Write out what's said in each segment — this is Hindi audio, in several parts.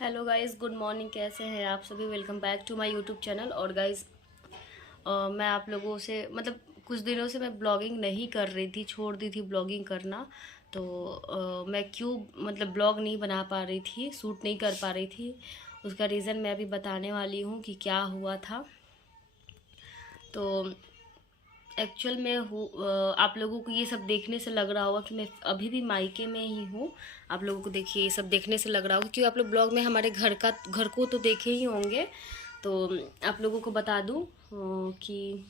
Hello guys, good morning. कैसे हैं आप सभी? Welcome back to my YouTube channel. और गाइस, मैं आप लोगों से कुछ दिनों से मैं ब्लॉगिंग नहीं कर रही थी, छोड़ दी थी ब्लॉगिंग करना। तो मैं क्यों ब्लॉग नहीं बना पा रही थी, शूट नहीं कर पा रही थी, उसका रीज़न मैं अभी बताने वाली हूँ कि क्या हुआ था। तो एक्चुअल में आप लोगों को ये सब देखने से लग रहा होगा कि मैं अभी भी मायके में ही हूँ। आप लोगों को देखिए, ये सब देखने से लग रहा होगा क्योंकि आप लोग ब्लॉग में हमारे घर को तो देखे ही होंगे। तो आप लोगों को बता दूँ कि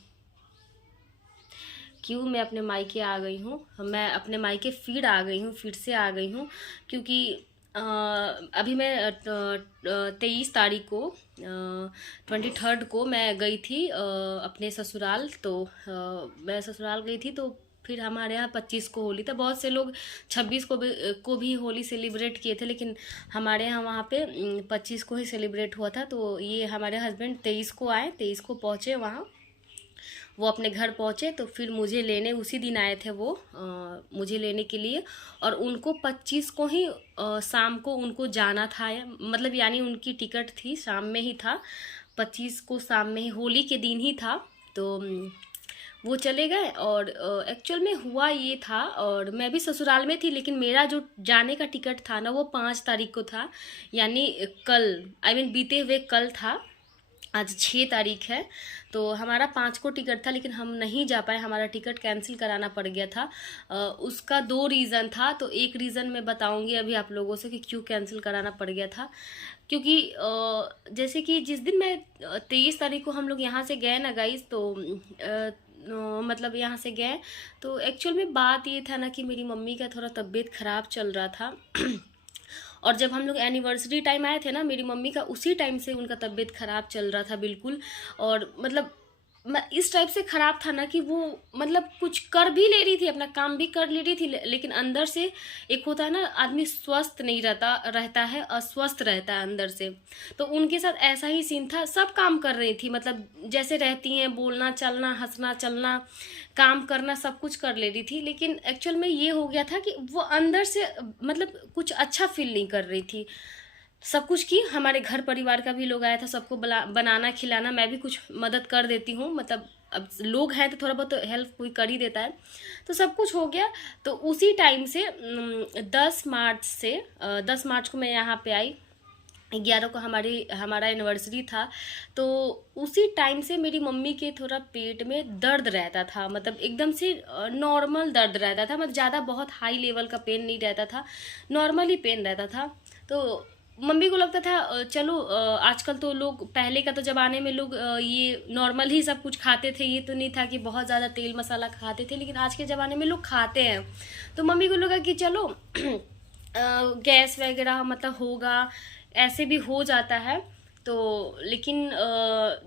क्यों मैं अपने मायके आ गई हूँ। मैं अपने मायके फिर से आ गई हूँ क्योंकि अभी मैं 23 तारीख को 23rd को मैं गई थी अपने ससुराल। तो मैं ससुराल गई थी, तो फिर हमारे यहाँ 25 को होली था। बहुत से लोग 26 को भी होली सेलिब्रेट किए थे, लेकिन हमारे यहाँ वहाँ पे 25 को ही सेलिब्रेट हुआ था। तो ये हमारे हस्बैंड 23 को आए, 23 को पहुँचे वहाँ। वो अपने घर पहुँचे तो फिर मुझे लेने उसी दिन आए थे वो, मुझे लेने के लिए। और उनको 25 को ही शाम को उनको जाना था, यानी उनकी टिकट थी, शाम में ही था। 25 को शाम में ही, होली के दिन ही था। तो वो चले गए। और एक्चुअल में हुआ ये था, और मैं भी ससुराल में थी, लेकिन मेरा जो जाने का टिकट था ना, वो 5 तारीख को था, यानी कल, बीते हुए कल था। आज 6 तारीख है। तो हमारा 5 को टिकट था, लेकिन हम नहीं जा पाए, हमारा टिकट कैंसिल कराना पड़ गया था। उसका 2 रीज़न था। तो एक रीज़न मैं बताऊंगी अभी आप लोगों से कि क्यों कैंसिल कराना पड़ गया था। क्योंकि जैसे कि जिस दिन मैं 23 तारीख को हम लोग यहाँ से गए ना गाइस, तो यहाँ से गए, तो एक्चुअल में बात ये था ना कि मेरी मम्मी का थोड़ा तबीयत ख़राब चल रहा था। और जब हम लोग एनिवर्सरी टाइम आए थे ना मेरी मम्मी का, उसी टाइम से उनका तबीयत ख़राब चल रहा था बिल्कुल। और मैं इस टाइप से ख़राब था ना कि वो कुछ कर भी ले रही थी, अपना काम भी कर ले रही थी, लेकिन अंदर से एक होता है ना, आदमी स्वस्थ नहीं रहता है, अस्वस्थ रहता है अंदर से। तो उनके साथ ऐसा ही सीन था। सब काम कर रही थी, जैसे रहती हैं, बोलना चलना, हंसना चलना, काम करना, सब कुछ कर ले रही थी। लेकिन एक्चुअल में ये हो गया था कि वो अंदर से कुछ अच्छा फील नहीं कर रही थी। सब कुछ की, हमारे घर परिवार का भी लोग आया था, सबको बनाना खिलाना, मैं भी कुछ मदद कर देती हूँ, अब लोग हैं तो थोड़ा बहुत हेल्प कोई कर ही देता है। तो सब कुछ हो गया। तो उसी टाइम से 10 मार्च को मैं यहाँ पे आई। 11 को हमारा एनिवर्सरी था। तो उसी टाइम से मेरी मम्मी के थोड़ा पेट में दर्द रहता था, एकदम से नॉर्मल दर्द रहता था, ज़्यादा बहुत हाई लेवल का पेन नहीं रहता था, नॉर्मली पेन रहता था। तो मम्मी को लगता था चलो, आजकल तो लोग, पहले का तो ज़माने में लोग ये नॉर्मल ही सब कुछ खाते थे, ये तो नहीं था कि बहुत ज़्यादा तेल मसाला खाते थे, लेकिन आज के ज़माने में लोग खाते हैं। तो मम्मी को लगा कि चलो गैस वगैरह होगा, ऐसे भी हो जाता है। तो लेकिन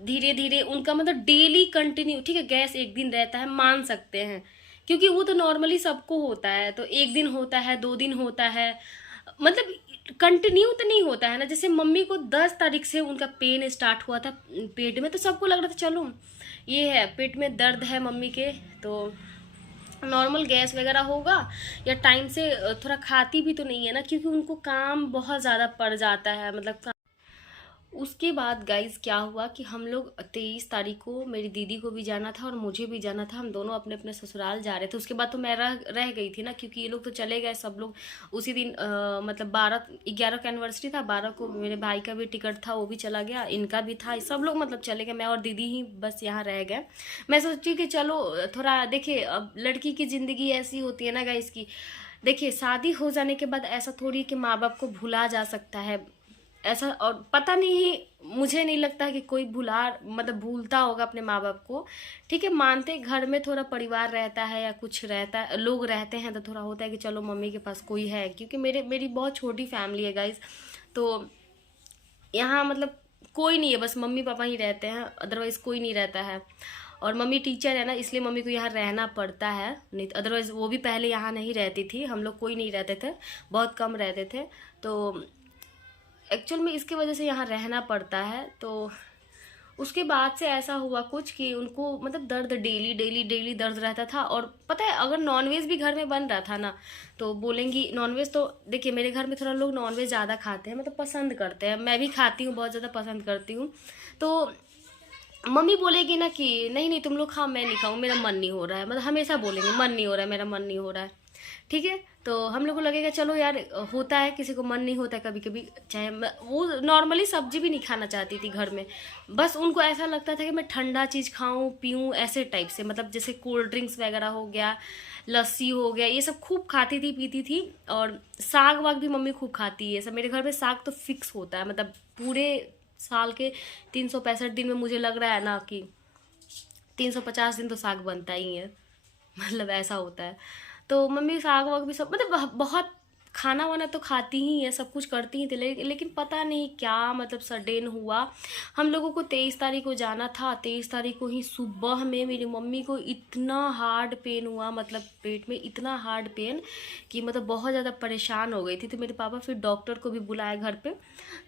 धीरे धीरे उनका डेली कंटिन्यू, ठीक है, गैस एक दिन रहता है, मान सकते हैं, क्योंकि वो तो नॉर्मली सबको होता है। तो एक दिन होता है, 2 दिन होता है, कंटिन्यू तो नहीं होता है ना। जैसे मम्मी को 10 तारीख से उनका पेन स्टार्ट हुआ था पेट में, तो सबको लग रहा था चलो ये है, पेट में दर्द है मम्मी के, तो नॉर्मल गैस वगैरह होगा, या टाइम से थोड़ा खाती भी तो नहीं है ना, क्योंकि उनको काम बहुत ज़्यादा पड़ जाता है। उसके बाद गाइज क्या हुआ कि हम लोग 23 तारीख को, मेरी दीदी को भी जाना था और मुझे भी जाना था, हम दोनों अपने अपने ससुराल जा रहे थे। उसके बाद तो मैं रह गई थी ना, क्योंकि ये लोग तो चले गए सब लोग उसी दिन। 11 का एनिवर्सरी था, 12 को मेरे भाई का भी टिकट था, वो भी चला गया, इनका भी था, सब लोग चले गए, मैं और दीदी ही बस यहाँ रह गए। मैं सोची कि चलो थोड़ा, देखिए अब लड़की की ज़िंदगी ऐसी होती है ना गाइस की, देखिए शादी हो जाने के बाद ऐसा थोड़ी कि माँ बाप को भुला जा सकता है, ऐसा। और पता नहीं, मुझे नहीं लगता कि कोई भूलता होगा अपने माँ बाप को। ठीक है, मानते घर में थोड़ा परिवार रहता है या कुछ रहता है, लोग रहते हैं, तो थोड़ा होता है कि चलो मम्मी के पास कोई है, क्योंकि मेरी बहुत छोटी फैमिली है गाइज। तो यहाँ कोई नहीं है, बस मम्मी पापा ही रहते हैं, अदरवाइज कोई नहीं रहता है। और मम्मी टीचर है ना, इसलिए मम्मी को यहाँ रहना पड़ता है, नहीं तो अदरवाइज वो भी पहले यहाँ नहीं रहती थी, हम लोग कोई नहीं रहते थे, बहुत कम रहते थे। तो एक्चुअल में इसकी वजह से यहाँ रहना पड़ता है। तो उसके बाद से ऐसा हुआ कुछ कि उनको मतलब दर्द डेली डेली डेली दर्द रहता था। और पता है अगर नॉनवेज भी घर में बन रहा था ना तो बोलेंगी नॉनवेज, तो देखिए मेरे घर में थोड़ा लोग नॉनवेज ज़्यादा खाते हैं, मतलब पसंद करते हैं, मैं भी खाती हूँ, बहुत ज़्यादा पसंद करती हूँ। तो मम्मी बोलेगी ना कि नहीं नहीं तुम लोग खाओ, मैं नहीं खाऊँ, मेरा मन नहीं हो रहा है, मतलब हमेशा बोलेंगे मन नहीं हो रहा है, मेरा मन नहीं हो रहा है। ठीक है, तो हम लोग को लगेगा चलो यार होता है, किसी को मन नहीं होता है कभी कभी, चाहे वो नॉर्मली सब्जी भी नहीं खाना चाहती थी घर में, बस उनको ऐसा लगता था कि मैं ठंडा चीज़ खाऊं पीऊं ऐसे टाइप से, मतलब जैसे कोल्ड ड्रिंक्स वगैरह हो गया, लस्सी हो गया, ये सब खूब खाती थी पीती थी। और साग वाग भी मम्मी खूब खाती है, सब मेरे घर में साग तो फिक्स होता है, मतलब पूरे साल के 365 दिन में मुझे लग रहा है ना कि 350 दिन तो साग बनता ही है। मतलब ऐसा होता है। तो मम्मी साग वाग भी सब मतलब बहुत खाना वाना तो खाती ही है, सब कुछ करती ही थी, लेकिन पता नहीं क्या मतलब सडन हुआ। हम लोगों को 23 तारीख को जाना था, 23 तारीख को ही सुबह में मेरी मम्मी को इतना हार्ड पेन हुआ, मतलब पेट में इतना हार्ड पेन कि मतलब बहुत ज़्यादा परेशान हो गई थी। तो मेरे पापा फिर डॉक्टर को भी बुलाए घर पे,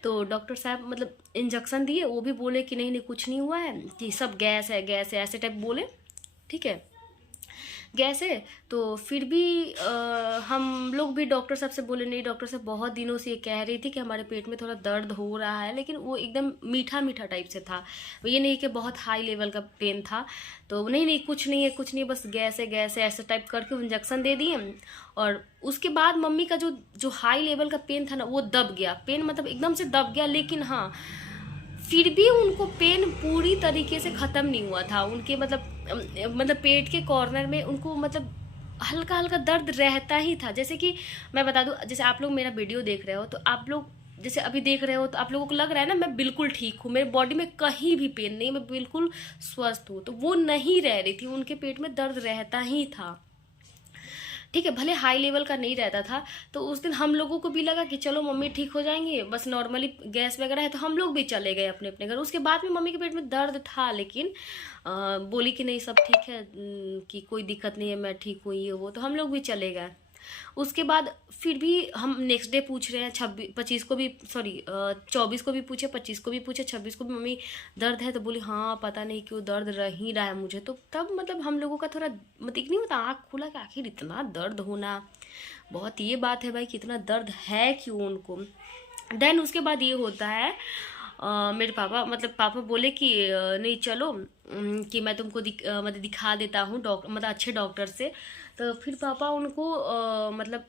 तो डॉक्टर साहब मतलब इंजेक्शन दिए, वो भी बोले कि नहीं नहीं कुछ नहीं हुआ है, कि सब गैस है ऐसे टाइप बोले। ठीक है, गैस है। तो फिर भी हम लोग भी डॉक्टर साहब से बोले नहीं, डॉक्टर साहब बहुत दिनों से ये कह रही थी कि हमारे पेट में थोड़ा दर्द हो रहा है, लेकिन वो एकदम मीठा मीठा टाइप से था, ये नहीं कि बहुत हाई लेवल का पेन था। तो नहीं नहीं कुछ नहीं है कुछ नहीं है, बस गैस है ऐसे टाइप करके इंजेक्शन दे दिए। और उसके बाद मम्मी का जो जो हाई लेवल का पेन था ना वो दब गया, पेन मतलब एकदम से दब गया, लेकिन हाँ फिर भी उनको पेन पूरी तरीके से ख़त्म नहीं हुआ था। उनके मतलब पेट के कॉर्नर में उनको मतलब हल्का हल्का दर्द रहता ही था। जैसे कि मैं बता दूं, जैसे आप लोग मेरा वीडियो देख रहे हो तो आप लोग जैसे अभी देख रहे हो तो आप लोगों को लग रहा है ना मैं बिल्कुल ठीक हूँ, मेरे बॉडी में कहीं भी पेन नहीं, मैं बिल्कुल स्वस्थ हूँ, तो वो नहीं रह रही थी, उनके पेट में दर्द रहता ही था। ठीक है, भले हाई लेवल का नहीं रहता था। तो उस दिन हम लोगों को भी लगा कि चलो मम्मी ठीक हो जाएंगी, बस नॉर्मली गैस वगैरह है, तो हम लोग भी चले गए अपने अपने घर। उसके बाद में मम्मी के पेट में दर्द था, लेकिन बोली कि नहीं सब ठीक है, कि कोई दिक्कत नहीं है, मैं ठीक हुई है वो, तो हम लोग भी चले गए। उसके बाद फिर भी हम नेक्स्ट डे पूछ रहे हैं, 26 को भी, सॉरी 24 को भी पूछे, 25 को भी पूछे, 26 को भी मम्मी दर्द है, तो बोली हाँ पता नहीं क्यों दर्द रह ही रहा है मुझे। तो तब मतलब हम लोगों का थोड़ा मतलब नहीं होता आँख खुला कि आखिर इतना दर्द होना, बहुत ये बात है भाई कि इतना दर्द है क्यों उनको। देन उसके बाद ये होता है मेरे पापा मतलब पापा बोले कि नहीं चलो कि मैं तुमको मतलब दिखा देता हूँ डॉक्टर, मतलब अच्छे डॉक्टर से। तो फिर पापा उनको मतलब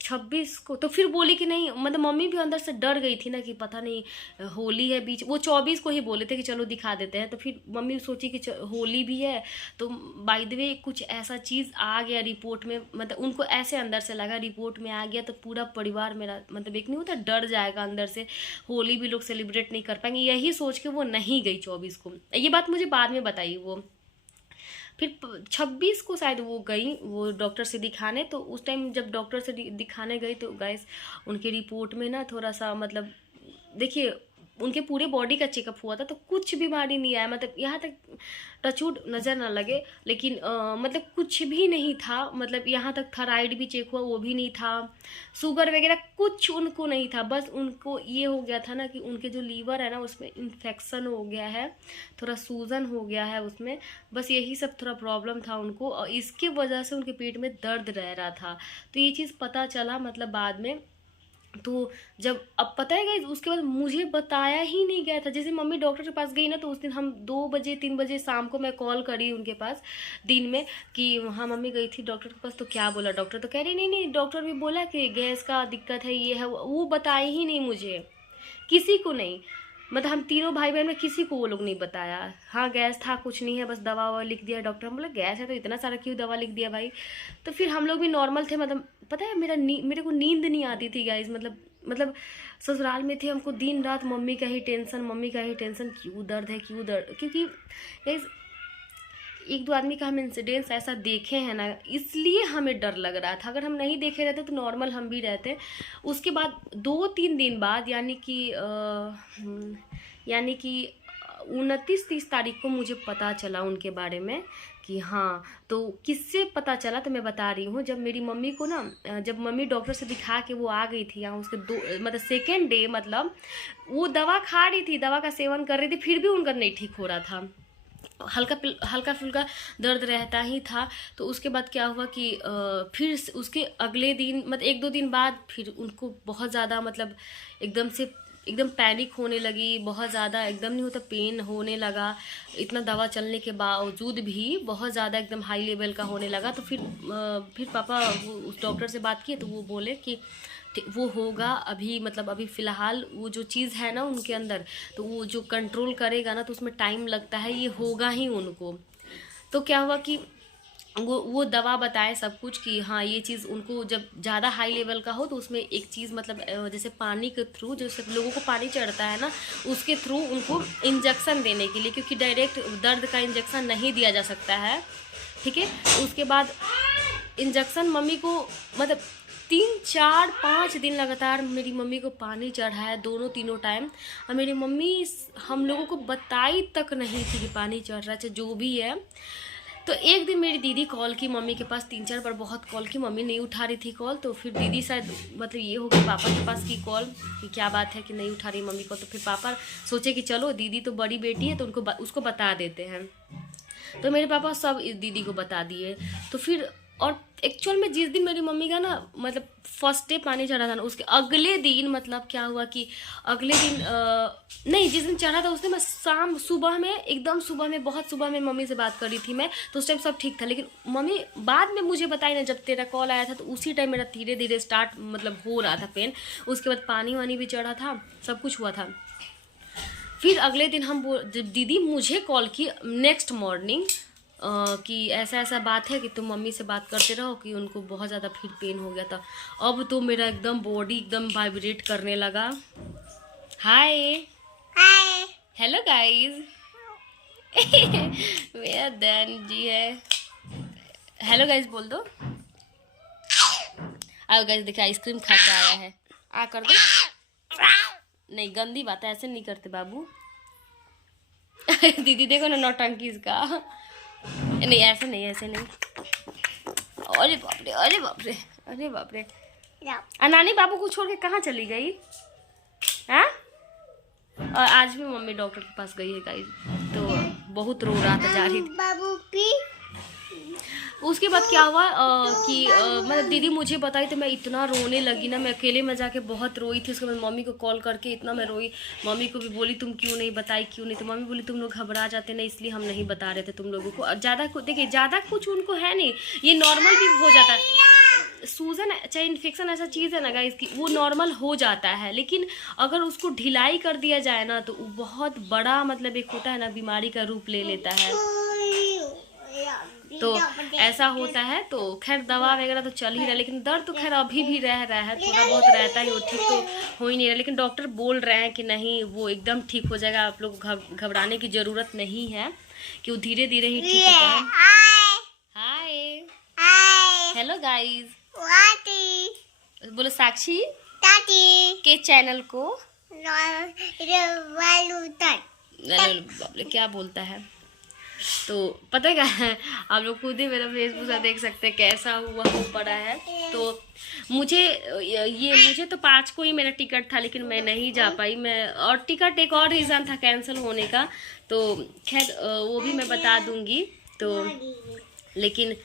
26 को, तो फिर बोली कि नहीं, मतलब मम्मी भी अंदर से डर गई थी ना कि पता नहीं होली है बीच, वो 24 को ही बोले थे कि चलो दिखा देते हैं। तो फिर मम्मी सोची कि होली भी है, तो बाय द वे कुछ ऐसा चीज़ आ गया रिपोर्ट में, मतलब उनको ऐसे अंदर से लगा रिपोर्ट में आ गया तो पूरा परिवार मेरा मतलब एक नहीं होता डर जाएगा अंदर से, होली भी लोग सेलिब्रेट नहीं कर पाएंगे, यही सोच के वो नहीं गई 24 को। ये बात मुझे बाद में बताई वो। फिर 26 को शायद वो गई वो डॉक्टर से दिखाने, तो उस टाइम जब डॉक्टर से दिखाने गई तो गाइस उनके रिपोर्ट में ना थोड़ा सा मतलब देखिए उनके पूरे बॉडी का चेकअप हुआ था तो कुछ बीमारी नहीं आया, मतलब यहाँ तक टचवुड नज़र ना लगे, लेकिन मतलब कुछ भी नहीं था, मतलब यहाँ तक थायराइड भी चेक हुआ वो भी नहीं था, शुगर वगैरह कुछ उनको नहीं था। बस उनको ये हो गया था ना कि उनके जो लीवर है ना उसमें इन्फेक्शन हो गया है, थोड़ा सूजन हो गया है उसमें, बस यही सब थोड़ा प्रॉब्लम था उनको, और इसकी वजह से उनके पेट में दर्द रह रहा था। तो ये चीज़ पता चला मतलब बाद में। तो जब अब पता है गाइस उसके बाद मुझे बताया ही नहीं गया था। जैसे मम्मी डॉक्टर के पास गई ना तो उस दिन हम 2 बजे 3 बजे शाम को मैं कॉल करी उनके पास दिन में कि हाँ मम्मी गई थी डॉक्टर के पास, तो क्या बोला डॉक्टर, तो कह रही नहीं नहीं डॉक्टर भी बोला कि गैस का दिक्कत है ये है वो बताए ही नहीं मुझे, किसी को नहीं, मतलब हम तीनों भाई बहन में किसी को वो लोग नहीं बताया। हाँ गैस था कुछ नहीं है, बस दवा ववा लिख दिया डॉक्टर, हम बोला गैस है तो इतना सारा क्यों दवा लिख दिया भाई। तो फिर हम लोग भी नॉर्मल थे, मतलब पता है मेरे को नींद नहीं आती थी गाइस, मतलब ससुराल में थे, हमको दिन रात मम्मी का ही टेंशन क्यों दर्द है क्यों दर्द, क्योंकि गाइस एक दो आदमी का हम इंसिडेंस ऐसा देखे हैं ना इसलिए हमें डर लग रहा था, अगर हम नहीं देखे रहते तो नॉर्मल हम भी रहते। उसके बाद 2-3 दिन बाद यानी कि 29-30 तारीख को मुझे पता चला उनके बारे में कि हाँ। तो किससे पता चला तो मैं बता रही हूँ, जब मेरी मम्मी को ना, जब मम्मी डॉक्टर से दिखा के वो आ गई थी यहाँ, उसके मतलब सेकेंड डे, मतलब वो दवा खा रही थी, दवा का सेवन कर रही थी, फिर भी उनका नहीं ठीक हो रहा था, हल्का फुल्का दर्द रहता ही था। तो उसके बाद क्या हुआ कि फिर उसके अगले दिन, मतलब 1-2 दिन बाद फिर उनको बहुत ज़्यादा, मतलब एकदम पैनिक होने लगी, बहुत ज़्यादा, एकदम नहीं होता, पेन होने लगा, इतना दवा चलने के बावजूद भी बहुत ज़्यादा एकदम हाई लेवल का होने लगा। तो फिर पापा उस डॉक्टर से बात किए तो वो बोले कि वो होगा अभी, मतलब अभी फ़िलहाल वो जो चीज़ है ना उनके अंदर, तो वो जो कंट्रोल करेगा ना तो उसमें टाइम लगता है, ये होगा ही उनको। तो क्या हुआ कि वो दवा बताए सब कुछ कि हाँ ये चीज़ उनको जब ज़्यादा हाई लेवल का हो तो उसमें एक चीज़, मतलब जैसे पानी के थ्रू, जैसे लोगों को पानी चढ़ता है ना, उसके थ्रू उनको इंजेक्शन देने के लिए, क्योंकि डायरेक्ट दर्द का इंजेक्शन नहीं दिया जा सकता है, ठीक है। उसके बाद इंजेक्शन मम्मी को, मतलब 3-4-5 दिन लगातार मेरी मम्मी को पानी चढ़ा है, दोनों तीनों टाइम। और मेरी मम्मी हम लोगों को बताई तक नहीं थी कि पानी चढ़ रहा है, जो भी है। तो एक दिन मेरी दीदी कॉल की मम्मी के पास, 3-4 बार बहुत कॉल की, मम्मी नहीं उठा रही थी कॉल। तो फिर दीदी शायद, मतलब ये हो गया पापा के पास की कॉल कि क्या बात है कि नहीं उठा रही मम्मी को। तो फिर पापा सोचे कि चलो दीदी तो बड़ी बेटी है तो उसको बता देते हैं। तो मेरे पापा सब इस दीदी को बता दिए। तो फिर, और एक्चुअल में जिस दिन मेरी मम्मी का ना, मतलब फर्स्ट डे पानी चढ़ा था ना, उसके अगले दिन, मतलब क्या हुआ कि अगले दिन नहीं, जिस दिन चढ़ा था उस दिन मैं सुबह में, एकदम सुबह में, बहुत सुबह में मम्मी से बात कर रही थी मैं, तो उस टाइम सब ठीक था। लेकिन मम्मी बाद में मुझे बताई ना, जब तेरा कॉल आया था तो उसी टाइम मेरा धीरे धीरे स्टार्ट, मतलब हो रहा था पेन। उसके बाद पानी वानी भी चढ़ा था, सब कुछ हुआ था। फिर अगले दिन जब दीदी मुझे कॉल की नेक्स्ट मॉर्निंग कि ऐसा ऐसा बात है कि तुम मम्मी से बात करते रहो कि उनको बहुत ज़्यादा फिर पेन हो गया था। अब तो मेरा एकदम बॉडी एकदम वाइब्रेट करने लगा। हाय हेलो गाइस, मेरा दैन जी है। हेलो गाइस बोल दो। आओ गाइस, देखिए आइसक्रीम खा के आया है, आ कर दो। नहीं, गंदी बात है, ऐसे नहीं करते बाबू। दीदी देखो ना नौटंकी इसका। नहीं ऐसे नहीं, ऐसे नहीं। अरे बाप रे, अरे बाप रे, अरे बाप रे। नानी बाबू को छोड़ के कहाँ चली गई? हाँ, और आज भी मम्मी डॉक्टर के पास गई है गाइस, तो बहुत रो रहा था, जा रही थी बाबू की। उसके बाद क्या हुआ कि मतलब दीदी मुझे बताई तो मैं इतना रोने लगी ना, मैं अकेले में जाके बहुत रोई थी। उसके बाद मम्मी को कॉल करके इतना मैं रोई, मम्मी को भी बोली तुम क्यों नहीं बताई, क्यों नहीं। तो मम्मी बोली तुम लोग घबरा जाते ना, इसलिए हम नहीं बता रहे थे तुम लोगों को। ज़्यादा देखिए, ज़्यादा कुछ उनको है नहीं, ये नॉर्मल भी हो जाता है। सूजन चाहे इन्फेक्शन ऐसा चीज़ है ना गाइस कि वो नॉर्मल हो जाता है, लेकिन अगर उसको ढिलाई कर दिया जाए ना तो वो बहुत बड़ा, मतलब एक होता है ना, बीमारी का रूप ले लेता है। तो ऐसा होता है। तो खैर दवा वगैरह तो चल ही रहा है, लेकिन दर्द तो खैर अभी भी रह रहा है, थोड़ा बहुत रहता है, वो ठीक तो हो ही नहीं रहा। लेकिन डॉक्टर बोल रहे हैं कि नहीं वो एकदम ठीक हो जाएगा, आप लोग घबराने की ज़रूरत नहीं है, कि वो धीरे धीरे ही ठीक होता है। हाय हेलो गाइस, बोलो साक्षी के चैनल को क्या बोलता है। तो पता क्या है, आप लोग खुद ही मेरा फेसबुक देख सकते हैं कैसा हुआ हो पड़ा है। तो मुझे तो 5 को ही मेरा टिकट था, लेकिन मैं नहीं जा पाई। और टिकट एक और रीज़न था कैंसिल होने का, तो खैर वो भी मैं बता दूंगी। तो लेकिन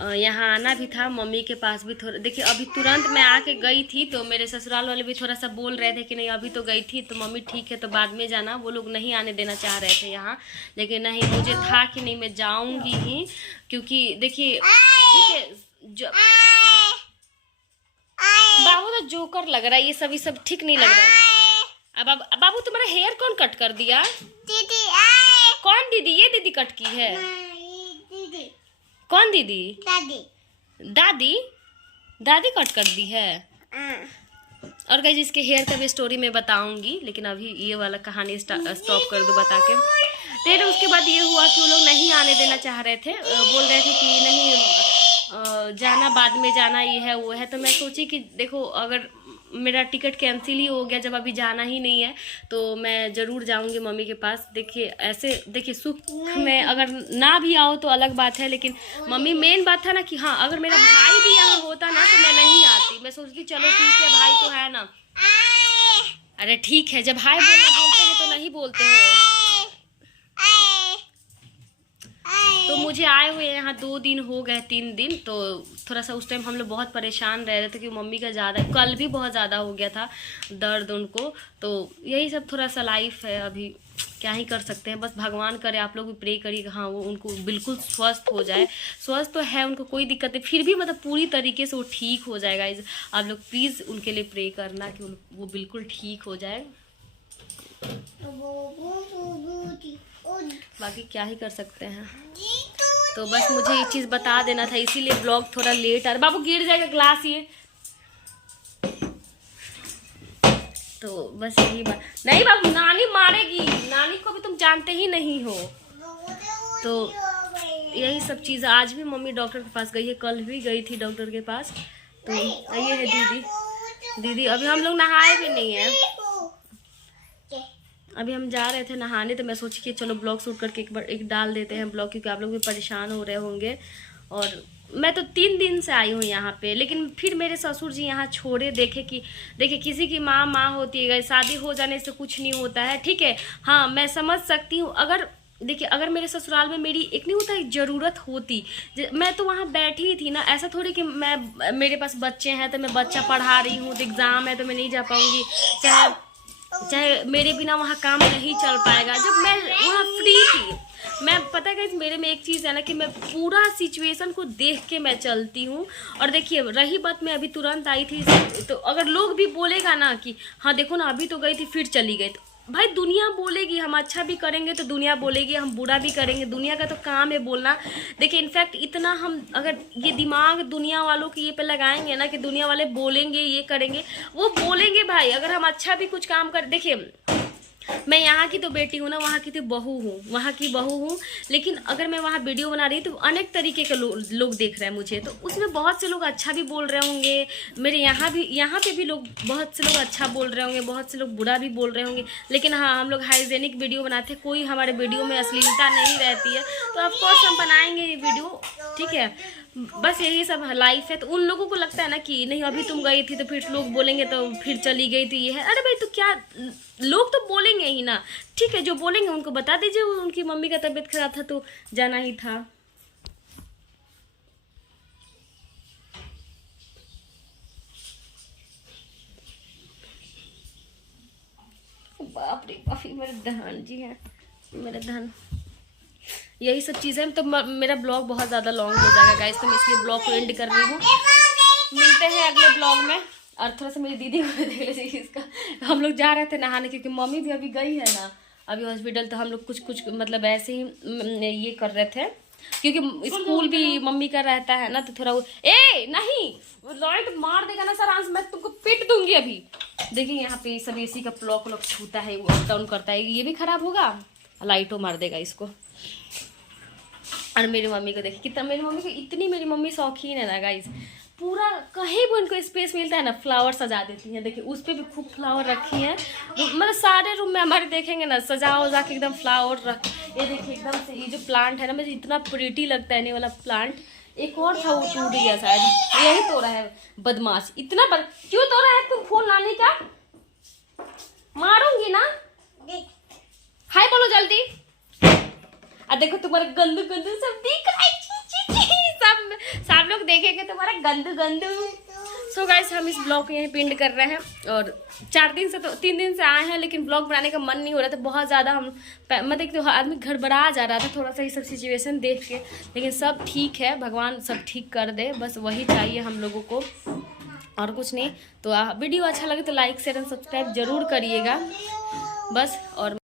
यहाँ आना भी था, मम्मी के पास भी थोड़ा, देखिए अभी तुरंत मैं आके गई थी, तो मेरे ससुराल वाले भी थोड़ा सा बोल रहे थे कि नहीं अभी तो गई थी तो मम्मी ठीक है तो बाद में जाना। वो लोग नहीं आने देना चाह रहे थे यहाँ, लेकिन नहीं, मुझे था कि नहीं मैं जाऊंगी ही, क्योंकि देखिए बाबू तो जोकर लग रहा है, ये सब ठीक नहीं लग रहा है। अब बाबू तुम्हारा हेयर कौन कट कर दिया? दीदी। कौन दीदी? ये दीदी कट की है? कौन दीदी? दादी दादी कट कर दी है। और गाइस इसके हेयर का भी स्टोरी मैं बताऊंगी, लेकिन अभी ये वाला कहानी स्टॉप कर दो बता के। फिर उसके बाद ये हुआ कि वो लोग नहीं आने देना चाह रहे थे, बोल रहे थे कि नहीं जाना, बाद में जाना, ये है वो है। तो मैं सोची कि देखो अगर मेरा टिकट कैंसिल ही हो गया, जब अभी जाना ही नहीं है तो मैं ज़रूर जाऊंगी मम्मी के पास। देखिए ऐसे देखिए सुख में अगर ना भी आओ तो अलग बात है, लेकिन मम्मी मेन बात था ना कि हाँ अगर मेरा भाई भी यहाँ होता ना तो मैं नहीं आती। मैं सोचती चलो ठीक है भाई तो है ना। अरे ठीक है, जब भाई बोलते हैं तो नहीं बोलते हैं। तो मुझे आए हुए यहाँ 2 दिन हो गए, 3 दिन। तो थोड़ा सा उस टाइम हम लोग बहुत परेशान रह रहे थे कि मम्मी का ज़्यादा, कल भी बहुत ज़्यादा हो गया था दर्द उनको। तो यही सब थोड़ा सा लाइफ है, अभी क्या ही कर सकते हैं। बस भगवान करे, आप लोग भी प्रे करिए हाँ वो उनको बिल्कुल स्वस्थ हो जाए। स्वस्थ तो है, उनको कोई दिक्कत नहीं, फिर भी मतलब पूरी तरीके से वो ठीक हो जाएगा। आप लोग प्लीज़ उनके लिए प्रे करना कि वो बिल्कुल ठीक हो जाए। बाकी क्या ही कर सकते हैं। तो बस मुझे ये चीज़ बता देना था, इसीलिए ब्लॉग थोड़ा लेट आ रहा। बाबू गिर जाएगा ग्लास ये। तो बस यही बात। नहीं बाबू नानी मारेगी, नानी को भी तुम जानते ही नहीं हो। तो यही सब चीज़। आज भी मम्मी डॉक्टर के पास गई है, कल भी गई थी डॉक्टर के पास। तो ये है दीदी अभी हम लोग नहाए भी नहीं है, अभी हम जा रहे थे नहाने। तो मैं सोची कि चलो ब्लॉग शूट करके एक बार डाल देते हैं ब्लॉग, क्योंकि आप लोग भी परेशान हो रहे होंगे। और मैं तो 3 दिन से आई हूँ यहाँ पे, लेकिन फिर मेरे ससुर जी यहाँ छोड़े। देखिए किसी की माँ होती है, शादी हो जाने से कुछ नहीं होता है, ठीक है। हाँ मैं समझ सकती हूँ, अगर मेरे ससुराल में मेरी एक नहीं होता एक ज़रूरत होती, मैं तो वहाँ बैठी ही थी ना। ऐसा थोड़ी कि मेरे पास बच्चे हैं तो मैं बच्चा पढ़ा रही हूँ, तो एग्ज़ाम है तो मैं नहीं जा पाऊँगी, चाहे मेरे बिना वहाँ काम नहीं चल पाएगा। जब मैं वहाँ फ्री थी, मैं पता है मेरे में एक चीज़ है ना कि मैं पूरा सिचुएशन को देख के मैं चलती हूँ। और देखिए रही बात, मैं अभी तुरंत आई थी, तो अगर लोग भी बोलेगा ना कि हाँ देखो ना अभी तो गई थी फिर चली गई, तो भाई दुनिया बोलेगी। हम अच्छा भी करेंगे तो दुनिया बोलेगी, हम बुरा भी करेंगे दुनिया का तो काम है बोलना। देखिए इनफैक्ट इतना हम अगर ये दिमाग दुनिया वालों के ये पे लगाएंगे ना कि दुनिया वाले बोलेंगे ये करेंगे, वो बोलेंगे भाई। अगर हम अच्छा भी कुछ काम कर, देखिए मैं यहाँ की तो बेटी हूँ ना, वहाँ की तो बहू हूँ, वहाँ की बहू हूँ। लेकिन अगर मैं वहाँ वीडियो बना रही तो अनेक तरीके के लोग देख रहे हैं मुझे, तो उसमें बहुत से लोग अच्छा भी बोल रहे होंगे। मेरे यहाँ पे भी लोग, बहुत से लोग अच्छा बोल रहे होंगे, बहुत से लोग बुरा भी बोल रहे होंगे। लेकिन हाँ हम लोग हाइजेनिक वीडियो बनाते हैं, कोई हमारे वीडियो में अश्लीलता नहीं रहती है, तो ऑफकोर्स हम बनाएंगे ये वीडियो, ठीक है। बस यही सब लाइफ है। तो उन लोगों को लगता है ना कि नहीं अभी तुम गई थी तो फिर लोग बोलेंगे तो फिर चली गई थी ये है। अरे भाई तो क्या, लोग तो बोलेंगे ही ना, ठीक है। जो बोलेंगे उनको बता दीजिए, उनकी मम्मी का तबीयत खराब था तो जाना ही था। बाप रे बाप, मेरे धन जी हैं, मेरे धन। यही सब चीज़ें। तो मेरा ब्लॉग बहुत ज़्यादा लॉन्ग हो जाएगा गाइस, तो मैं इसलिए ब्लॉग को एंड कर रही हूँ। मिलते हैं अगले ब्लॉग में। और थोड़ा सा मेरी दीदी को देख लीजिए इसका। हम लोग जा रहे थे नहाने, क्योंकि मम्मी भी अभी गई है ना अभी हॉस्पिटल, तो हम लोग कुछ मतलब ऐसे ही ये कर रहे थे, क्योंकि स्कूल भी मम्मी का रहता है ना, तो थोड़ा वो नहीं लाइट मार देगा ना सर, मैं तुमको पीट दूंगी अभी। देखिए यहाँ पे सब एसी का प्लॉक व्लॉक छूता है, वो अप डाउन करता है, ये भी खराब होगा, लाइटों मार देगा इसको। और मेरी मम्मी को देखिए कितना, मेरी मम्मी को इतनी, मेरी मम्मी शौकीन है ना गाइस, पूरा कहीं भी उनको स्पेस मिलता है ना फ्लावर सजा देती हैं। देखिए उस पर भी खूब फ्लावर रखी हैं, मतलब सारे रूम में हमारे देखेंगे ना सजा वजा के एकदम फ्लावर रख। ये देखिए एकदम से ये जो प्लांट है ना मुझे इतना प्रिटी लगता है, ये वाला प्लांट। एक और था वो टूट गया शायद, यही तोड़ा है बदमाश, इतना क्यों तोड़ा है तुम? फूल लाने का मारूंगी ना, हाय बोलो जल्दी। देखो तुम्हारा गंदू गंदू सब दिख रहा है, सब लोग देखेंगे तुम्हारा गंदू गंदू। सो गाइस हम इस ब्लॉग को यहीं पिंड कर रहे हैं। और 3 दिन से आए हैं, लेकिन ब्लॉग बनाने का मन नहीं हो रहा था बहुत ज़्यादा। मतलब तो आदमी घड़बड़ा जा रहा था थोड़ा सा ये सब सिचुएशन देख के, लेकिन सब ठीक है, भगवान सब ठीक कर दे, बस वही चाहिए हम लोगों को और कुछ नहीं। तो वीडियो अच्छा लगे तो लाइक शेयर एंड सब्सक्राइब जरूर करिएगा बस। और